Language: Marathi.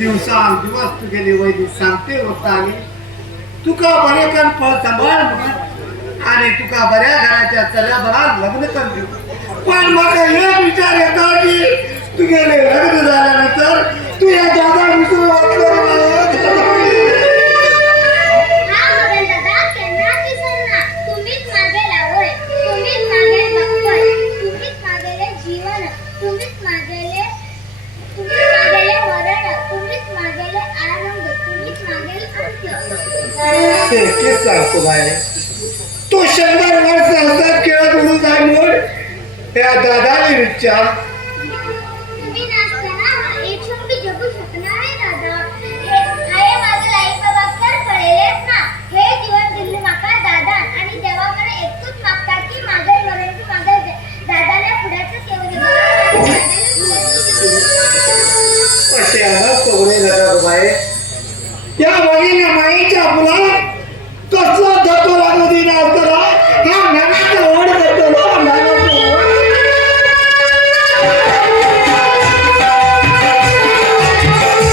दिवसांदिवस तू गेली वैदी सांगते होता आणि तुका बरे कर फळ सांभाळ आणि तुका बऱ्या घराच्या चल्या बरा लग्न कर देऊ पण मग एक विचार येतो की तू गेले लग्न झाल्यानंतर तू या दादा विसरू सांगतो बाहेर तो 100 वर्ष हसत खेळत उडून जाय मोड त्या दादाने विचार त्या बघितल्या माईच्या मुला कसला